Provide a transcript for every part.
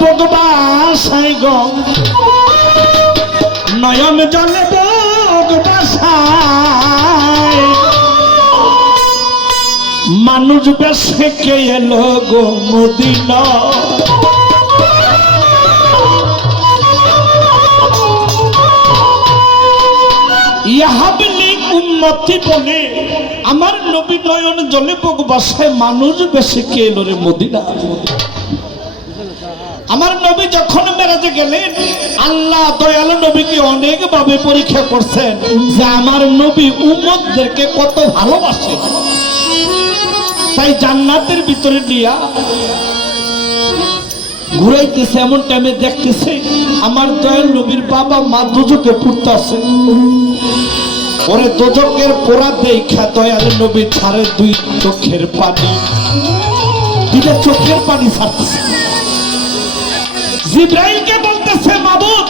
বগবাসাই গো নয়ন জলে বগবাসাই মানুষ বেশে কে এলো গো মদিনা ইয়াহাবলি উম্মতি বলে আমার নবী নয়ন জলে বগবাসায় মানুষ বেশে কে এলো রে মদিনা আমার নবী যখন মেরাজে গেলেন আল্লাহ দয়ালু নবীকে অনেক ভাবে পরীক্ষা করছেন যে আমার নবী উম্মতদেরকে কত ভালোবাসে তাই জান্নাতের ভিতরে নিয়া ঘুরাইতেছে এমন টাইমে দেখতেছে আমার দয়াল নবীর বাবা মা দুজকে পুড়তেছে ওরে দুজকের পোড়া দেখা দয়াল নবী ছাড়ে দুই চোখের পানি দুইটা চোখের পানি ছাড়তেছে জিব্রাইলকে বলতেছে মাবুদ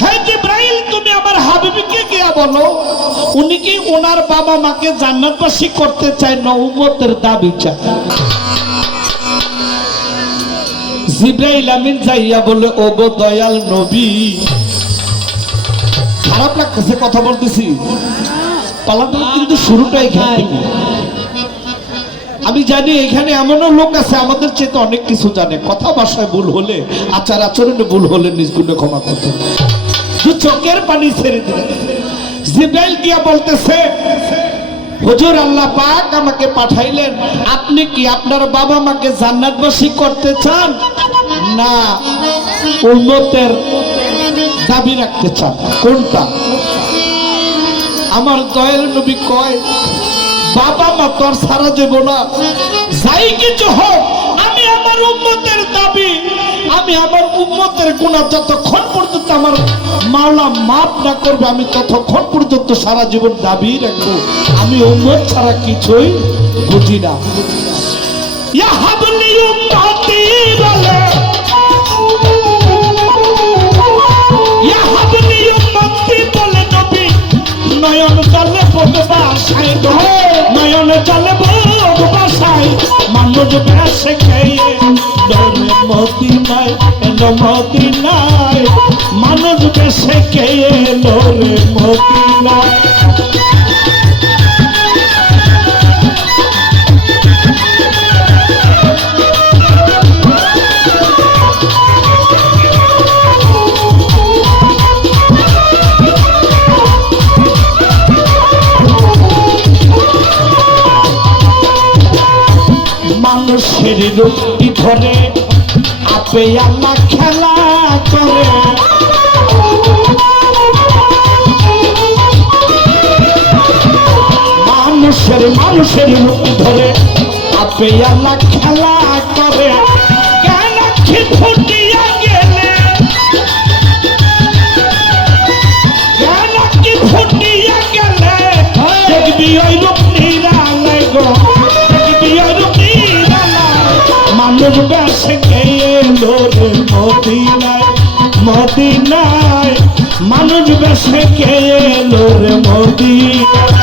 হে জিব্রাইল তুমি আমার হাবিবকে গিয়া বলো উনি কি ওনার বাবা মাকে জান্নাতবাসী করতে চায় না উম্মতের দাবি চায় জিব্রাইল আমিন যাইয়া বলে ওগো দয়াল নবী খারাপ লাগতেছে কথা বলতেছি পালাটা কিন্তু শুরুটা এখান থেকে আমি জানি এখানে এমনও লোক আছে আমাদের চেয়ে অনেক কিছু জানে কথা ভাষায় ভুল হলে আচার আচরণে ভুল হলে নিজ গুণে ক্ষমা করতে দু চোখের পানি ছেড়ে দিলেন জিব্রাইল গিয়া বলতেছে হুজুর আল্লাহ পাক আমাকে পাঠাইলেন আপনি কি আপনার বাবা মাকে জান্নাতবাসী করতে চান না উম্মতের দাবি রাখতে চান কোনটা আমার দয়াল নবী কয় বাবা মা তোর সারা যাব না যাই কিছু হোক আমি আমার উম্মতের দাবি আমি আমার উম্মতের গুনাহ যতক্ষণ পর্যন্ত আমার মাওলা মাফ না করবে আমি ততক্ষণ পর্যন্ত সারা জীবন দাবি রাখবো আমি উম্মত ছাড়া কিছুই বুঝি না ইয়া হাবলি উম্মতি বলে ইয়া হাবলি উম্মতি বলে নবী নয়ন জলে বগবাসাই গো নয়ন জলে বগবাসাই মানুষ বেশে খেয়ে দৌড়ে মদিনায় এলো মদিনায় মানুষ বেশে খেয়ে দৌড়ে মদিনায় মানুষের রূপটি ধরে আপে আল্লাহ খেলা করে মানুষের রূপটি ধরে আপে আল্লাহ খেলা করে কেন কি ফুটিয়া গেলে কেন কি ফুটিয়া গেলে দেখবি ওই রূপ নিরালে গো মানুষ বেশে গিয়ে লোরে মদিনায় মদিনায় মানুষ বেশে গিয়ে লোরে মদিনায়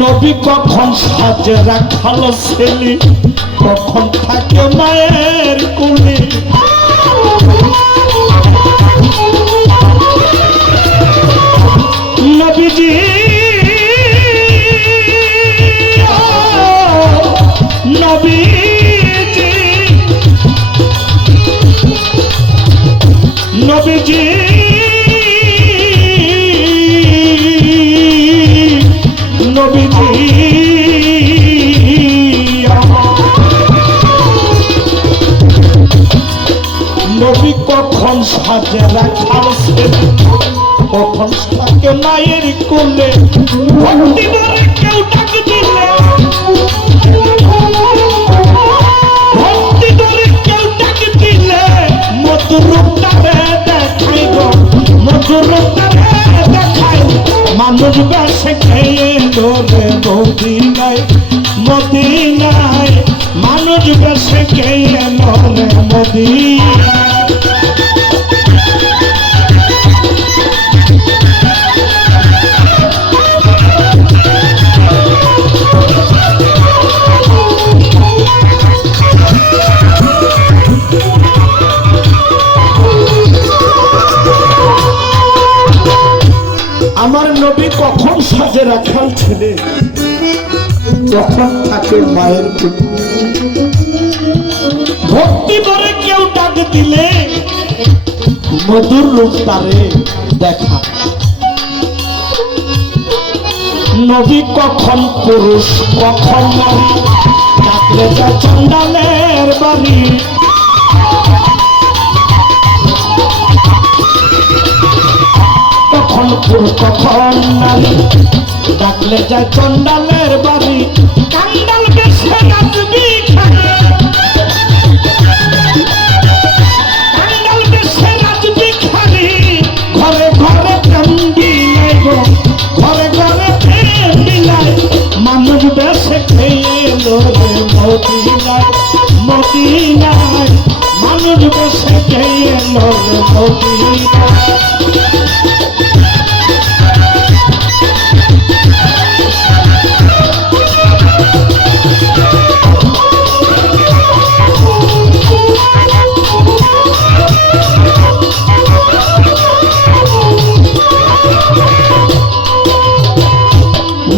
নবী কখন সাজে রাখাল ছেলে কখন থাকে মায়ের কোলে নবীজি নবীজি নবীজি নবী কখন সাজে রাখাল ছেলে কখন থাকে মায়ের কোলে ভক্তি ধরে কেউ ডাক দিলে ভক্তি ধরে কেউ ডাক দিলে মধুর রূপটা দেখাই গো মধুর রূপটা দেখাই মানুষ বেশে খেয়ে লোরে মদিনায় মদিনায় মদিনা। আমার নবী কখন সাজে রাখাল ছেলে, যখন থাকে মায়ের পেটে। ভক্তি করে কেউ ডাক দিলে মধুর রূপ তারে দেখা। নবী কখন পুরুষ কখন নারী, ডাকলে যা চন্ডালের বাড়ি। কখন পুরুষ কখন নারী, ডাকলে যায় চন্ডালের বাড়ি। কান্ডাল বেশে নাচবি খানে, কান্ডাল বেশে নাচবি খানি। ঘরে ঘরে কান্দি নাই গো, ঘরে ঘরে প্রেম দিলাই। মানুষ বেশে খেয়ে এলো রে মদিনায়, মদিনায়। মানুষ বেশে খেয়ে এলো রে মদিনায়।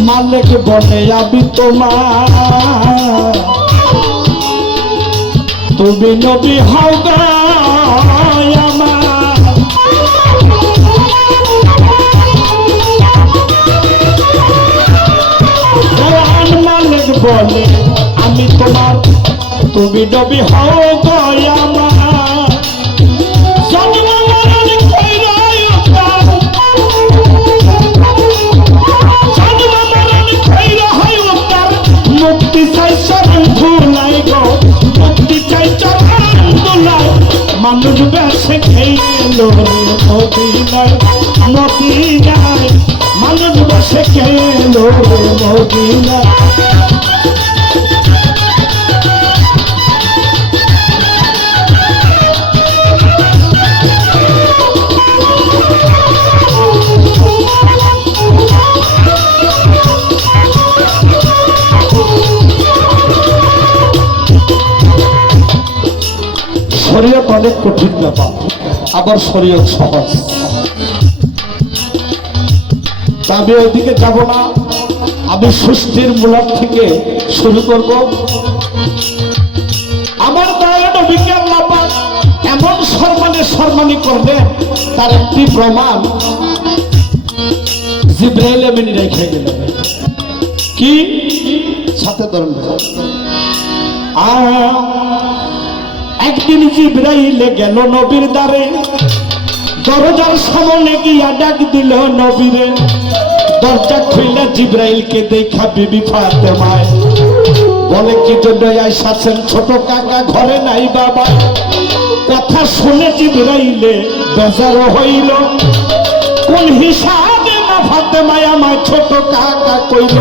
মালিক বলে আমি তোমার, তুমি নবী হও গো আমার। মালিক বলে আমি তোমার, তুমি নবী হও গো আমার। জন্ম মরণ কইরাই উদ্ধার, মুক্তি চাই চরণ ধুলাই গো, মুক্তি চাই চরণ ধুলাই। মানুষ বেশে খেয়ে এলো রে মদিনায়, মদিনায়। মানুষ বেশে খেয়ে এলো রে মদিনায়। শরীয়ত অনেক কঠিন ব্যাপার, আবার শরীয়ত সহজ। আমি ওইদিকে যাব না, আমি সৃষ্টির মূলক থেকে শুরু করব। আমার দয়া নবীকে আল্লাহ পাক এমন সম্মানী করলেন, তার একটি প্রমাণ জিবরাইল আমিন রেখে গেলেন। কি সাথে ধরলেন? একদিন জিবরাইলে গেল নবীর দ্বারে, দরজার সামনে গিয়া ডাক দিল নবীরে। দরজা খুইলা জিবরাইলকে দেখা বিবি ফাতেমায় বলে, কি জন্য আইসাছেন ছোট কাকা, ঘরে নাই বাবা? কথা শুনে জিবরাইলে বেজার হইল, কোন হিসাবে না ফাতেমায় আমায় ছোট কাকা কইল।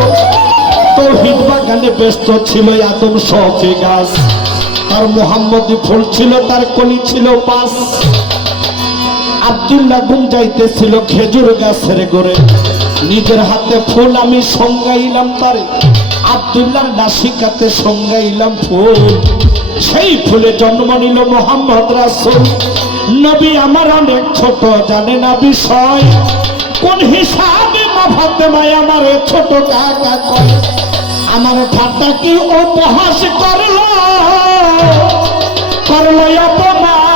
তৌহিদ বাগানে ব্যস্ত ছিল আদম শফি গাছ, তার মুহাম্মদি ফুল ছিল, তার কলি ছিল পাঁচ। আব্দুল্লাহ ঘুম যাইতেছিল খেজুর গাছের গোড়ে, নিজের হাতে ফুল আমি সঙ্গাইলাম তারে। আব্দুল্লাহর নাসিকাতে সঙ্গাইলাম ফুল, সেই ফুলে জন্ম নিল মুহাম্মদ রাসূল। নবী আমার অনেক ছোট, জানে না বিষয়, কোন হিসাবে মা ফাতেমায় আমার ছোট কাকা কয়। আমার ঠাট্টা কি উপহাস করলো, করলো অপমান।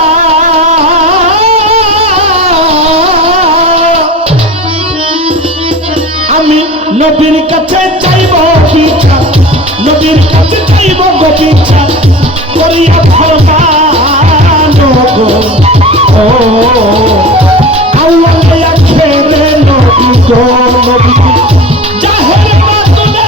আমি নবীর কাছে চাইব বিচার, নবীর কাছে চাইব গো বিচার, করিয়া ফরমান গো। ও আল্লাহ আখেরে নবী গো, নবী জাহের বাতুলে।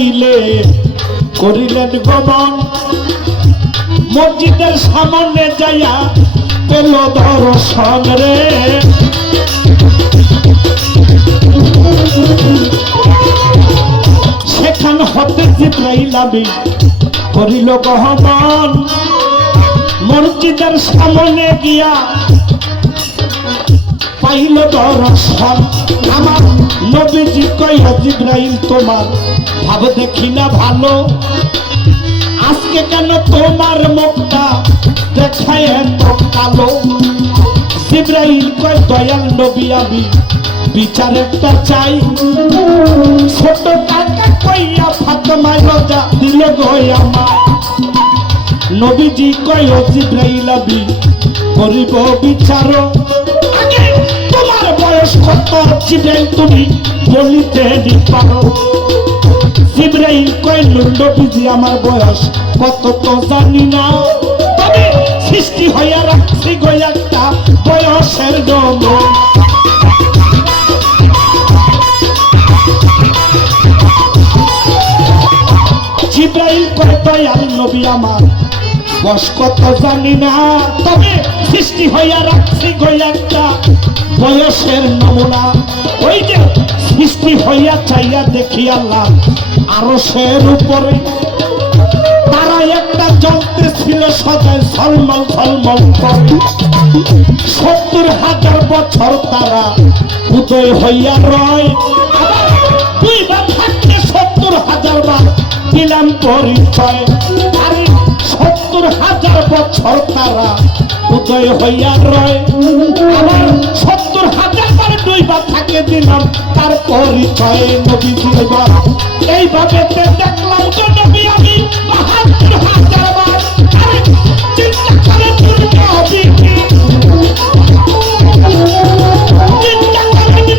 জিব্রাইলে করিলেন গমন মসজিদের সামনে যাইয়া পেল দর্শন রে সেখান হতে জিব্রাইল আমিন করিল গমন মসজিদের সামনে গিয়া পাইল দর্শন আমার নবীজি কইল জিব্রাইল তোমার ভাব দেখি না ভালো আজকে কেন তোমার মুখটা দেখায় এত কালো জিব্রাইল কয় দয়াল নবী আমি বিচার একটা চাই ছোট কাকা কইয়া ফাতেমা রোজা দিল গো আমার নবীজি কয় জিব্রাইল আমি করিব বিচার আগে তোমার বয়স কত জিব্রাইল তুমি বলিতে পারো জিব্রাইল কয় নবীজি আমার বয়স কত তো জানি না তবে সৃষ্টি হইয়া রাখছি গো একটা বয়সের জন্য জিব্রাইল কয় দয়াল নবী আমার বয়স কত জানি না তবে সৃষ্টি হইয়া রাখছি গো একটা বয়সের নমুনা ওই যে সৃষ্টি হইয়া চাইয়া দেখি আল্লাহ আরশের উপরে তারা একটা যন্ত্র ছিল সদায় ঝলমল ঝলমল করে ৭০,০০০ বছর তারা উদয় হইয়া রয় দুইবার থাকতে ৭০,০০০ বার দিলাম পরিচয় আরে ৭০,০০০ বছর তারা উদয় হইয়া রয় আমার ৭০,০০০ বার দুইবার থাকে দিলাম তার পরিচয় নবীজি এইভাবে দেখলাম তো নবী আমি ৭২,০০০ বার চিন্তা করে চিন্তা করে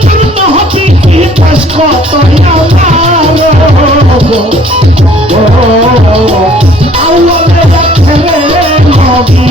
পূর্ণ হবি কি কষ্ট আল্লাহ দেখলে নবী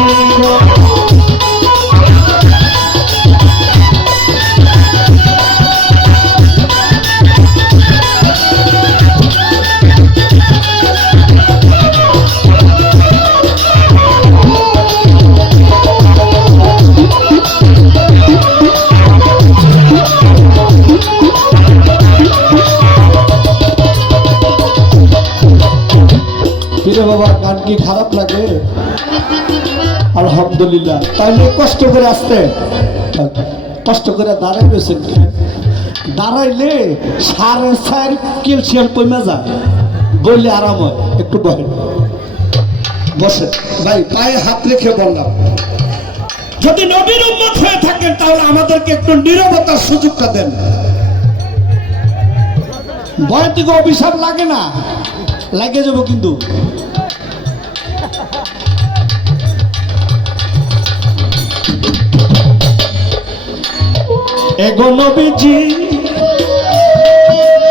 বাবা গান কি খারাপ লাগে আলহামদুলিল্লাহ তাহলে কষ্ট করে আসতে কষ্ট করে দাঁড়াই রয়েছেন দাঁড়াইলে 4.5 ক্যালসিয়াম কমে যায় বললে আরাম হয় একটু বসে ভাই পায়ে হাত রেখে বললাম যদি নবীর উম্মত হয়ে থাকেন তাহলে আমাদেরকে একটু নীরবতার সুযোগটা দেন ভয় থেকে অভিশাপ লাগে না লাগে যাবো কিন্তু এগো নবীজি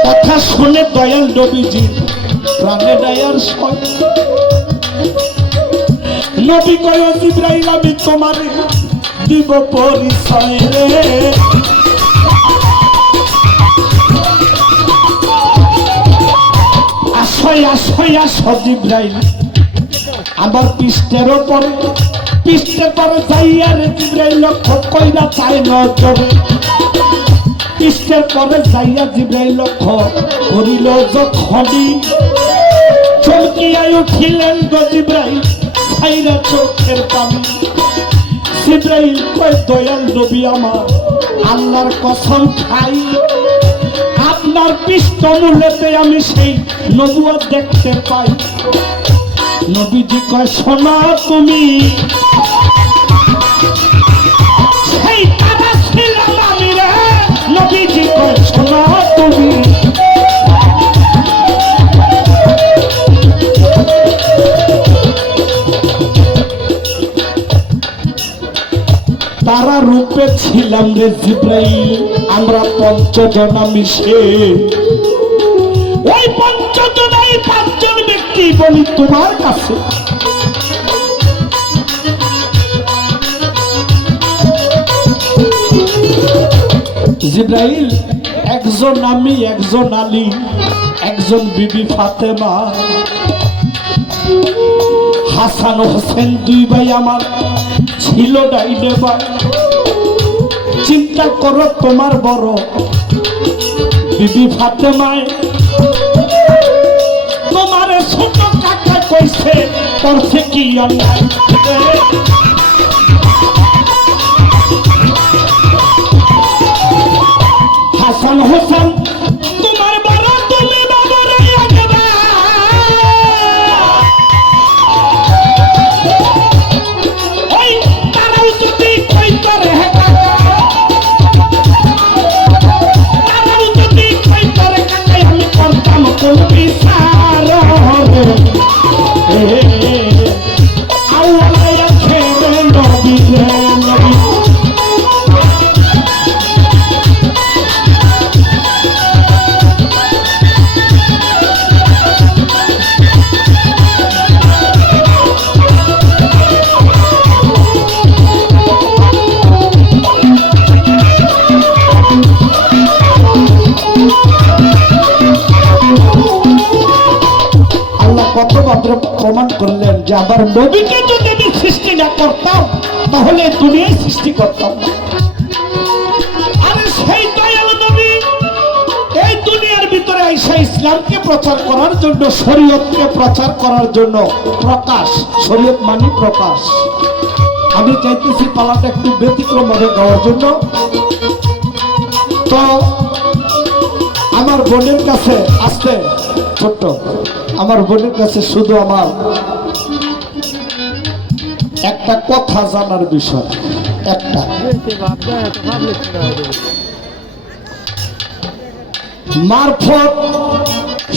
কথা শুনে দয়াল নবীজি প্রাণে দয়ার নবী কয় জিব্রাইল আমি তোমারে দিব পরিচয় রে আসো জিব্রাইল আমার পৃষ্ঠের পরে যাইয়া রে জিব্রাইল লক্ষ্য কইরা চায় নজরে পৃষ্ঠের পরে যাইয়া জিব্রাইল লক্ষ্য করিল যখনই চমকিয়া উঠিলেন গো জিব্রাইল ছাইরা চোখের পানি জিব্রাইল কয় দয়াল নবী আমার আল্লাহর কসম খাই আপনার পৃষ্ঠমূলেতে আমি সেই নবুয়ত দেখতে পাই নবীজি কয় শোনা তুমি সেই তারা ছিলাম আমি রে নবীজি কয় শোনা তুমি তারা রূপে ছিলাম রে জিব্রাইল আমরা ৫ জনা মিশে ওই ৫ জনাই ৫ জন ব্যক্তি বলি তোমার কাছে জিব্রাইল একজন আমি একজন আলী একজন বিবি ফাতেমা, হাসান হোসেন দুই ভাই আমার ছিল ডাইনে ভাই। চিন্তা করো তোমার বড় বিবি ফাতেমায় তোমার ছোট কাকা কইছে করছে কি অন্যায়। হাসান হোসেন তোমার বড় তুমি বাবার ওই তারাও যদি কইতে রে তারাও যদি কইতে রে কাকাই আমি করতাম কোন বিচার আল্লাহ ছেড়ে নবী রে নবী। কতমাত্র প্রমাণ করলেন যে আবার নবীকে যদি আমি সৃষ্টি না করতাম তাহলে দুনিয়ায় সৃষ্টি করতাম না। আরে সেই দয়ালু নবী এই দুনিয়ার ভিতরে আইসা ইসলামকে প্রচার করার জন্য, শরীয়তকে প্রচার করার জন্য প্রকাশ, শরীয়ত মানে প্রকাশ। আমি চাইতেছি পালাটা একটু ব্যতিক্রম ভাবে গাওয়ার জন্য। তো আমার বোনের কাছে আসতে ছোট্ট আমার বোনের কাছে শুধু আমার একটা কথা জানার বিষয়, একটা মারফত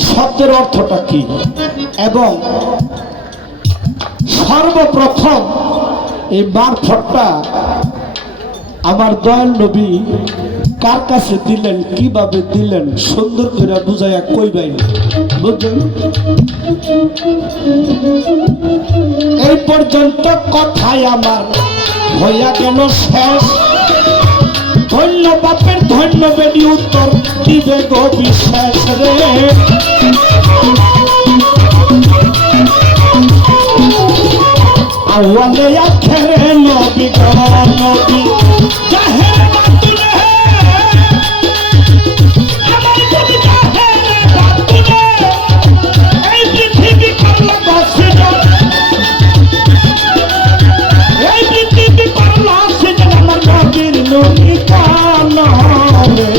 শব্দের অর্থটা কি এবং সর্বপ্রথম এই মারফতটা আমার দয়াল নবী কার কাছে দিলেন, কিভাবে দিলেন, সুন্দর করে বুঝাইয়া কইবাই বুঝলেন। এই পর্যন্ত কথাই আমার হইয়া গেল শেষ। ধন্য বাপের ধন্য বেডি উত্তর দিবে গো বিশ্বাস রে। আওয়ালে আখেরে নবী গো নবী জাহের বাতুলে আমার নবী জাহের বাতুলে এই পৃথিবী করলো গসিজন, এই পৃথিবী করলো গসিজন আমার নবীর নবী কানা রে।